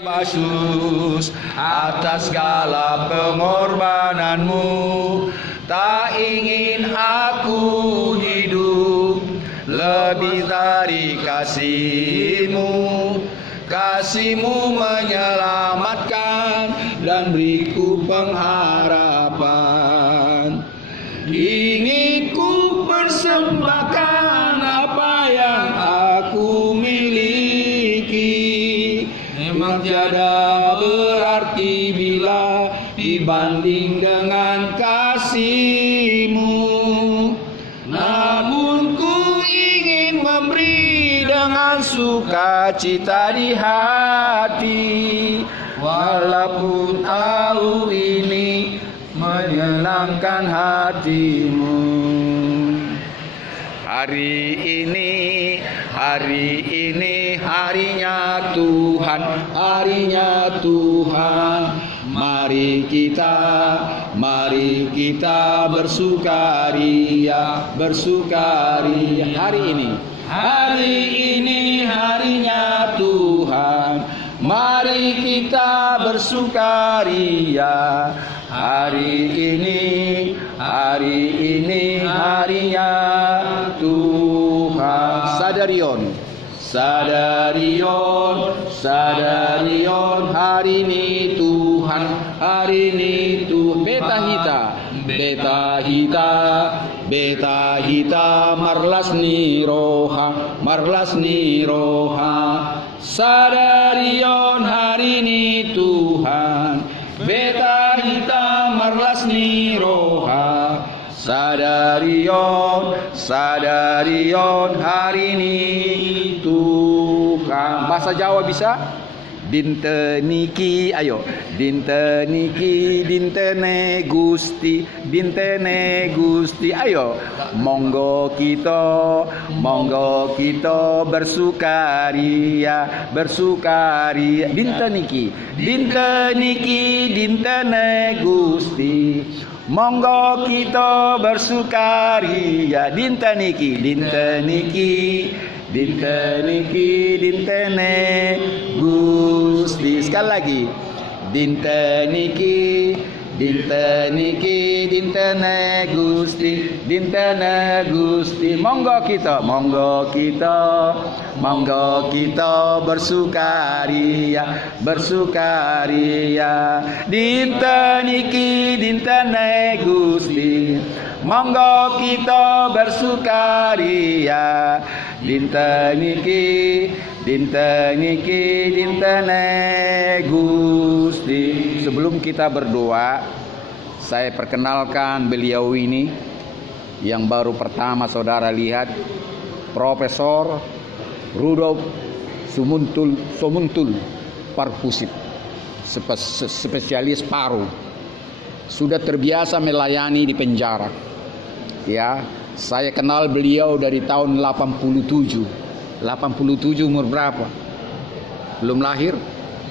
Yesus, atas segala pengorbananmu, tak ingin aku hidup lebih dari kasih-Mu. Kasih-Mu menyelamatkan dan beriku pengharapan. Ingin ku persembahkan apa yang aku miliki. Memang tiada berarti bila dibanding dengan kasih-Mu. Namun ku ingin memberi dengan sukacita di hati, walaupun tahu ini menyenangkan hati-Mu. Hari ini harinya Tuhan, harinya Tuhan. Mari kita bersukaria, bersukaria. Hari ini harinya Tuhan. Mari kita bersukaria. Hari ini harinya Tuhan. Sadarion, hari ini Tuhan, hari ini Tuhan. Beta hita, marlas ni roha. Sadarion, hari ini Tuhan. Beta hita, marlas ni roha. Sadarion, hari ini Tuhan. Bahasa Jawa bisa? Dinteniki, ayo. Dintene Gusti, ayo. Monggo kita bersukaria. Dinteniki, dintene Gusti. Monggo kita bersukaria. Dintene Gusti. Sekali lagi. Dinteniki, dintene Gusti. Monggo kita bersukaria. Dinteniki, dintene Gusti. Monggo kita bersukaria. Dinteniki, dintene Gusti. Sebelum kita berdoa, saya perkenalkan beliau ini yang baru pertama saudara lihat, Profesor Rudolf Somuntul Parpusit, spesialis paru. Sudah terbiasa melayani di penjara. Ya, saya kenal beliau dari tahun 87. 87 umur berapa? Belum lahir?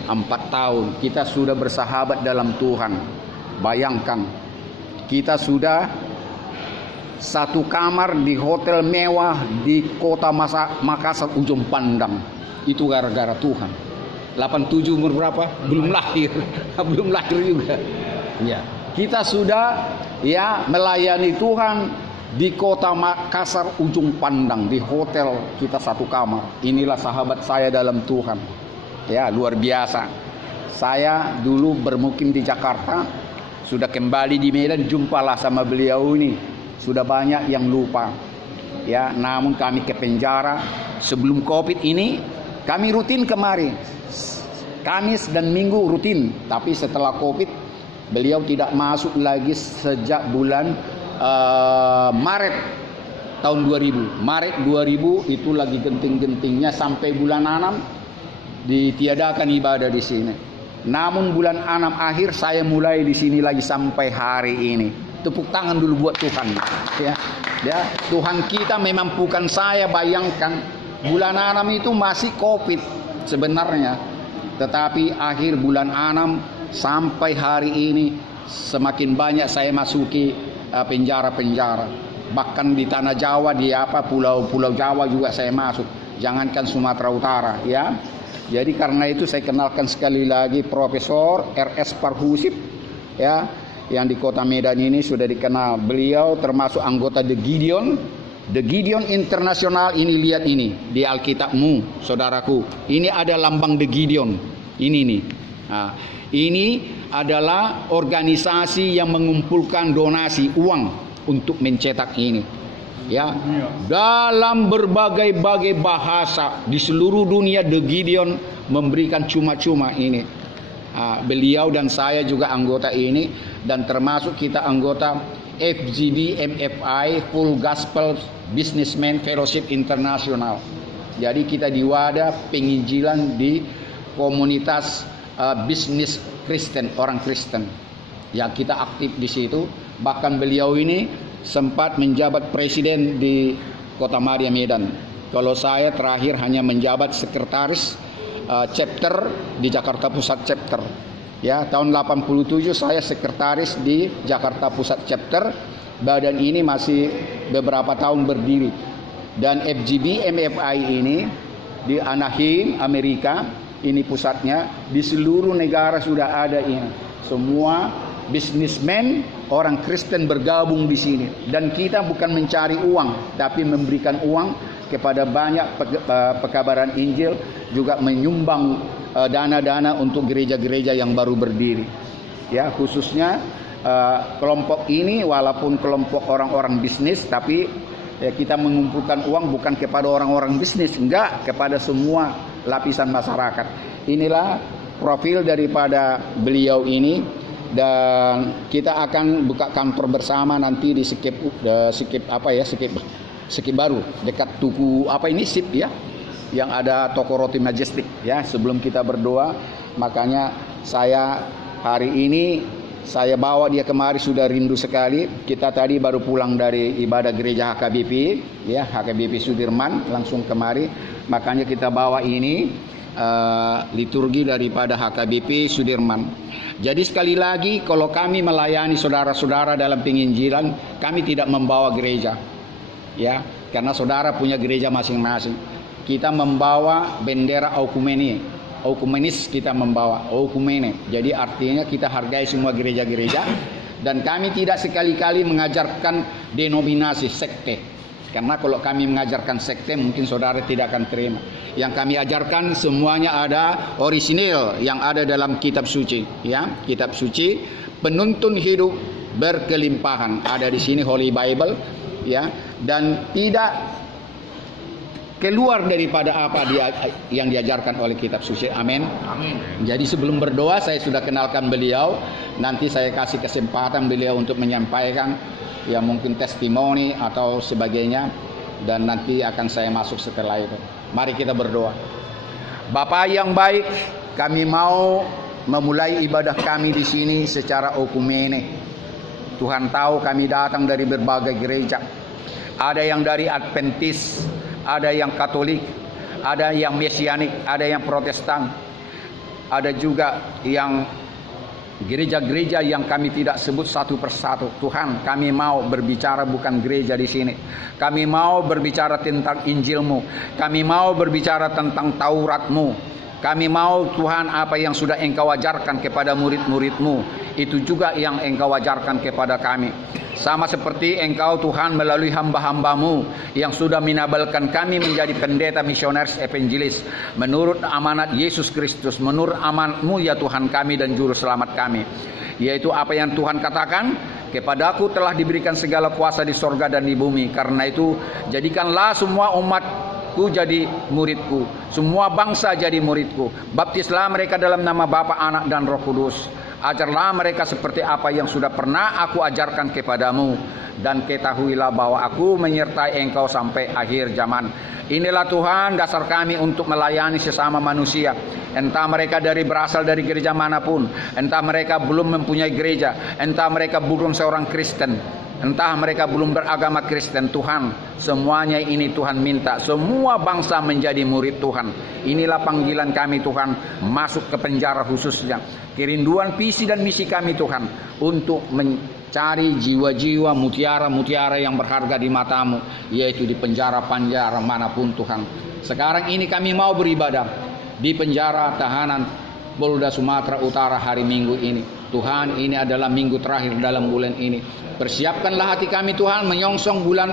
4 tahun. Kita sudah bersahabat dalam Tuhan. Bayangkan, kita sudah satu kamar di hotel mewah di kota Makassar ujung pandang. Itu gara-gara Tuhan. 87 umur berapa? Belum lahir. Belum lahir juga. Ya, kita sudah melayani Tuhan di kota Makassar ujung pandang, di hotel kita satu kamar. Inilah sahabat saya dalam Tuhan. Ya, luar biasa. Saya dulu bermukim di Jakarta, sudah kembali di Medan, jumpalah sama beliau ini. Sudah banyak yang lupa. Ya, namun kami ke penjara sebelum Covid ini, kami rutin kemari. Kamis dan Minggu rutin, tapi setelah Covid beliau tidak masuk lagi sejak bulan Maret tahun 2000. Maret 2000 itu lagi genting-gentingnya sampai bulan 6 ditiadakan ibadah di sini. Namun bulan 6 akhir saya mulai di sini lagi sampai hari ini. Tepuk tangan dulu buat Tuhan. Ya, Tuhan kita memampukan saya. Bayangkan bulan 6 itu masih Covid sebenarnya. Tetapi akhir bulan 6 sampai hari ini semakin banyak saya masuki penjara-penjara. Bahkan di tanah Jawa, di pulau-pulau Jawa juga saya masuk. Jangankan Sumatera Utara, ya. Jadi karena itu saya kenalkan sekali lagi Profesor R.S. Parhusip, ya, yang di Kota Medan ini sudah dikenal. Beliau termasuk anggota The Gideon Internasional. Ini, lihat ini di Alkitabmu, saudaraku. Ini ada lambang The Gideon. Ini nih. Nah, ini adalah organisasi yang mengumpulkan donasi uang untuk mencetak ini. Ya, dalam berbagai-bagai bahasa di seluruh dunia The Gideon memberikan cuma-cuma ini. Beliau dan saya juga anggota ini, dan termasuk kita anggota FGB MFI, Full Gospel Businessman Fellowship International. Jadi kita di wadah penginjilan di komunitas bisnis Kristen, orang Kristen. Ya, kita aktif di situ. Bahkan beliau ini sempat menjabat presiden di Kota Madia Medan. Kalau saya terakhir hanya menjabat sekretaris chapter di Jakarta Pusat chapter. Ya, tahun 87 saya sekretaris di Jakarta Pusat chapter. Badan ini masih beberapa tahun berdiri. Dan FGB MFI ini di Anaheim, Amerika, ini pusatnya. Di seluruh negara sudah ada ini. Semua bisnismen orang Kristen bergabung di sini, dan kita bukan mencari uang, tapi memberikan uang kepada banyak pekabaran Injil, juga menyumbang dana-dana untuk gereja-gereja yang baru berdiri. Ya, khususnya kelompok ini walaupun kelompok orang-orang bisnis, tapi ya, kita mengumpulkan uang bukan kepada orang-orang bisnis, enggak, kepada semua lapisan masyarakat. Inilah profil daripada beliau ini. Dan kita akan buka kantor bersama nanti di Skip baru dekat tuku Sip ya, yang ada toko roti Majestic ya. Sebelum kita berdoa, makanya saya hari ini saya bawa dia kemari, sudah rindu sekali. Kita tadi baru pulang dari ibadah gereja HKBP ya, HKBP Sudirman, langsung kemari. Makanya kita bawa ini liturgi daripada HKBP Sudirman. Jadi sekali lagi, kalau kami melayani saudara-saudara dalam penginjilan, kami tidak membawa gereja, ya, karena saudara punya gereja masing-masing. Kita membawa bendera okumenis, kita membawa okumene. Jadi artinya kita hargai semua gereja-gereja, dan kami tidak sekali-kali mengajarkan denominasi sekte. Karena kalau kami mengajarkan sekte, mungkin saudara tidak akan terima. Yang kami ajarkan semuanya ada orisinil yang ada dalam kitab suci, ya, kitab suci, penuntun hidup berkelimpahan, ada di sini Holy Bible, ya, dan tidak keluar daripada apa yang diajarkan oleh kitab suci. Amin. Amin. Jadi sebelum berdoa saya sudah kenalkan beliau. Nanti saya kasih kesempatan beliau untuk menyampaikan ya mungkin testimoni atau sebagainya, dan nanti akan saya masuk setelah itu. Mari kita berdoa. Bapa yang baik, kami mau memulai ibadah kami di sini secara okumene. Tuhan tahu kami datang dari berbagai gereja. Ada yang dari Adventis, ada yang Katolik, ada yang Mesianik, ada yang Protestan, ada juga yang gereja-gereja yang kami tidak sebut satu persatu. Tuhan, kami mau berbicara bukan gereja di sini. Kami mau berbicara tentang Injil-Mu. Kami mau berbicara tentang Taurat-Mu. Kami mau Tuhan, apa yang sudah Engkau ajarkan kepada murid-murid-Mu, itu juga yang Engkau ajarkan kepada kami. Sama seperti Engkau Tuhan melalui hamba-hamba-Mu yang sudah menabalkan kami menjadi pendeta misionaris evangelis menurut amanat Yesus Kristus, menurut amanat-Mu ya Tuhan kami dan juru selamat kami. Yaitu apa yang Tuhan katakan, kepadaku telah diberikan segala kuasa di sorga dan di bumi. Karena itu jadikanlah semua umatku jadi muridku, semua bangsa jadi muridku. Baptislah mereka dalam nama Bapa, Anak dan Roh Kudus. Ajarlah mereka seperti apa yang sudah pernah aku ajarkan kepadamu, dan ketahuilah bahwa aku menyertai engkau sampai akhir zaman. Inilah Tuhan dasar kami untuk melayani sesama manusia, entah mereka berasal dari gereja manapun, entah mereka belum mempunyai gereja, entah mereka belum seorang Kristen, entah mereka belum beragama Kristen. Tuhan, semuanya ini Tuhan minta semua bangsa menjadi murid Tuhan. Inilah panggilan kami Tuhan, masuk ke penjara khususnya. Kerinduan visi dan misi kami Tuhan, untuk mencari jiwa-jiwa mutiara-mutiara yang berharga di mata-Mu, yaitu di penjara-penjara manapun Tuhan. Sekarang ini kami mau beribadah. di penjara tahanan Polda Sumatera Utara hari Minggu ini. Tuhan, ini adalah minggu terakhir dalam bulan ini. Persiapkanlah hati kami Tuhan menyongsong bulan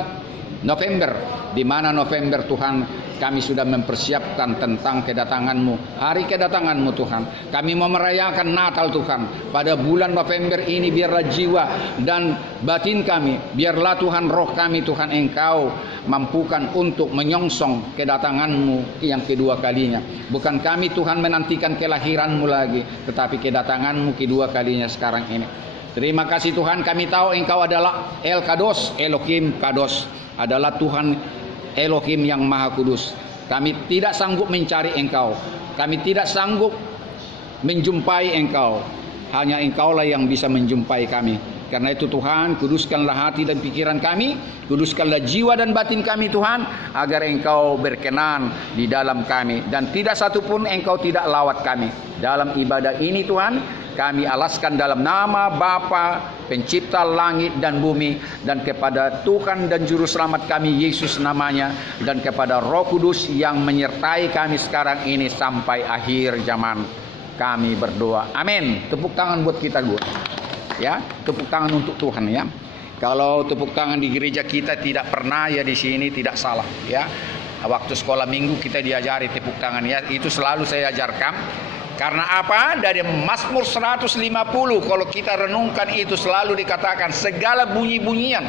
November, di mana November Tuhan kami sudah mempersiapkan tentang kedatangan-Mu, hari kedatangan-Mu Tuhan. Kami mau merayakan Natal Tuhan. Pada bulan November ini biarlah jiwa dan batin kami, biarlah Tuhan roh kami Tuhan Engkau mampukan untuk menyongsong kedatangan-Mu yang kedua kalinya. Bukan kami Tuhan menantikan kelahiran-Mu lagi, tetapi kedatangan-Mu kedua kalinya sekarang ini. Terima kasih Tuhan, kami tahu Engkau adalah El Kados, Elohim Kados, adalah Tuhan Elohim yang Maha Kudus. Kami tidak sanggup mencari Engkau, kami tidak sanggup menjumpai Engkau. Hanya Engkaulah yang bisa menjumpai kami. Karena itu Tuhan, kuduskanlah hati dan pikiran kami, kuduskanlah jiwa dan batin kami Tuhan, agar Engkau berkenan di dalam kami, dan tidak satupun Engkau tidak lawat kami. Dalam ibadah ini Tuhan, kami alaskan dalam nama Bapa Pencipta langit dan bumi, dan kepada Tuhan dan Juru Selamat kami Yesus namanya, dan kepada Roh Kudus yang menyertai kami sekarang ini sampai akhir zaman. Kami berdoa. Amin. Tepuk tangan buat kita gue. Ya, tepuk tangan untuk Tuhan ya. Kalau tepuk tangan di gereja kita tidak pernah, ya di sini tidak salah ya. Waktu sekolah minggu kita diajari tepuk tangan ya. Itu selalu saya ajarkan. Karena apa? Dari Mazmur 150 kalau kita renungkan itu selalu dikatakan segala bunyi-bunyian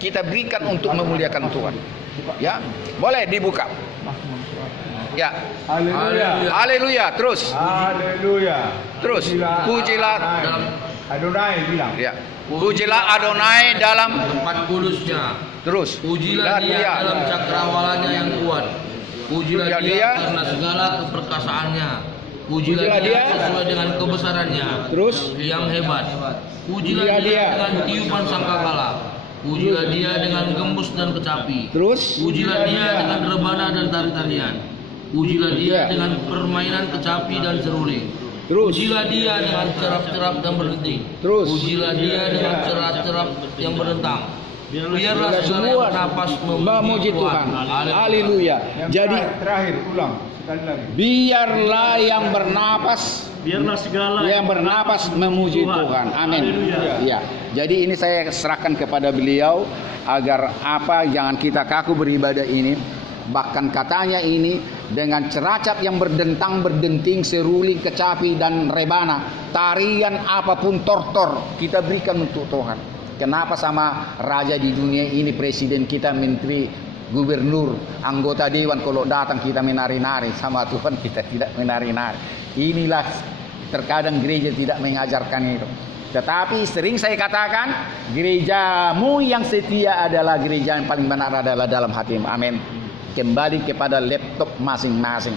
kita berikan untuk memuliakan Tuhan. Ya, boleh dibuka. Ya. Haleluya. Haleluya. Terus. Haleluya. Terus. Pujilah Adonai bilang. Ya. Pujilah Adonai dalam tempat kudusnya. Terus. Pujilah dia dalam cakrawalannya yang kuat. Pujilah dia karena segala keperkasaannya. Pujilah dia sesuai dengan kebesarannya. Terus. Yang hebat. Pujilah dia dengan tiupan sangkakala. Pujilah dia dengan gembus dan kecapi. Terus. Pujilah dia dengan rebana dan tari-tarian. Pujilah dia dengan permainan kecapi dan seruling. Terus. Pujilah dia dengan cerap-cerap dan berdenting. Terus. Pujilah dia dengan cerap-cerap yang berdentang. Biarlah semua napas memuji Tuhan. Haleluya. Jadi terakhir ulang sekali lagi. Biarlah yang bernapas, biarlah segala yang bernapas memuji Tuhan. Amin. Ya. Jadi ini saya serahkan kepada beliau agar apa, jangan kita kaku beribadah ini. Bahkan katanya ini dengan ceracap yang berdentang, berdenting, seruling, kecapi dan rebana, tarian apapun tortor kita berikan untuk Tuhan. Kenapa sama raja di dunia ini, presiden kita, menteri, gubernur, anggota dewan kalau datang kita menari-nari, sama Tuhan kita tidak menari-nari. Inilah terkadang gereja tidak mengajarkan itu. Tetapi sering saya katakan, gerejamu yang setia adalah gereja yang paling benar adalah dalam hatimu. Amin. Kembali kepada laptop masing-masing.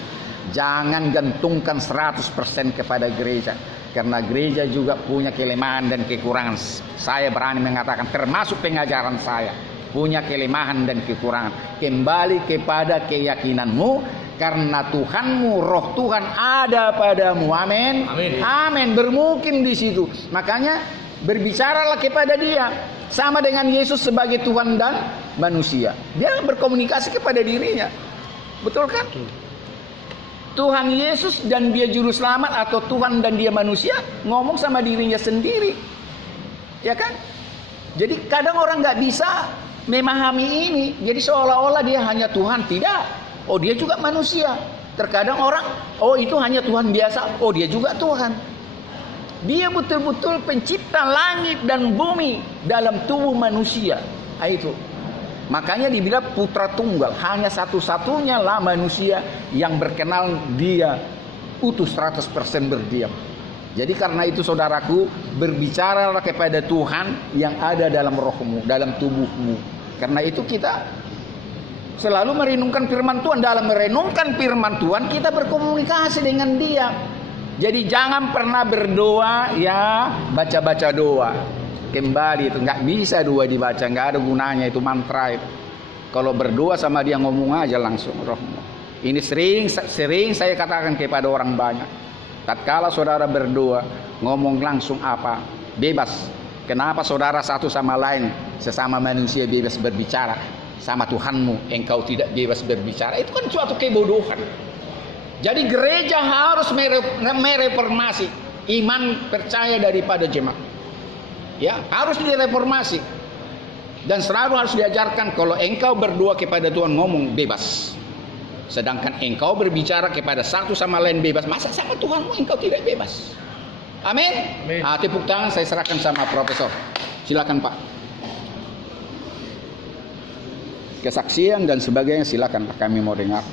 Jangan gantungkan 100% kepada gereja. Karena gereja juga punya kelemahan dan kekurangan. Saya berani mengatakan termasuk pengajaran saya punya kelemahan dan kekurangan. Kembali kepada keyakinanmu, karena Tuhanmu, roh Tuhan ada padamu. Amin. Amin. Amin. Bermukim di situ. Makanya berbicaralah kepada Dia. Sama dengan Yesus sebagai Tuhan dan manusia. Dia berkomunikasi kepada dirinya. Betul kan? Tuhan Yesus dan Dia Juru Selamat, atau Tuhan dan Dia manusia, ngomong sama dirinya sendiri. Ya kan? Jadi kadang orang nggak bisa memahami ini. Jadi seolah-olah Dia hanya Tuhan. Tidak. Oh, Dia juga manusia. Terkadang orang, oh itu hanya Tuhan biasa. Oh, Dia juga Tuhan. Dia betul-betul pencipta langit dan bumi dalam tubuh manusia. Itu. Makanya dibilang putra tunggal. Hanya satu-satunya lah manusia yang berkenal Dia utuh 100% berdiam. Jadi karena itu saudaraku, berbicaralah kepada Tuhan yang ada dalam rohmu, dalam tubuhmu. Karena itu kita selalu merenungkan firman Tuhan. Dalam merenungkan firman Tuhan, kita berkomunikasi dengan Dia. Jadi jangan pernah berdoa ya baca-baca doa. Kembali itu nggak bisa doa dibaca, nggak ada gunanya, itu mantra itu. Kalau berdoa sama Dia ngomong aja langsung rohmu. Ini sering saya katakan kepada orang banyak. Tatkala saudara berdoa ngomong langsung apa? Bebas. Kenapa saudara satu sama lain sesama manusia bebas berbicara? Sama Tuhanmu engkau tidak bebas berbicara. Itu kan suatu kebodohan. Jadi gereja harus mereformasi iman percaya daripada jemaat. Ya, harus direformasi. Dan selalu harus diajarkan kalau engkau berdua kepada Tuhan ngomong bebas. Sedangkan engkau berbicara kepada satu sama lain bebas, masa sama Tuhanmu engkau tidak bebas? Amin. Tepuk tangan saya serahkan sama Profesor. Silakan Pak. Kesaksian dan sebagainya silakan kami mau dengar.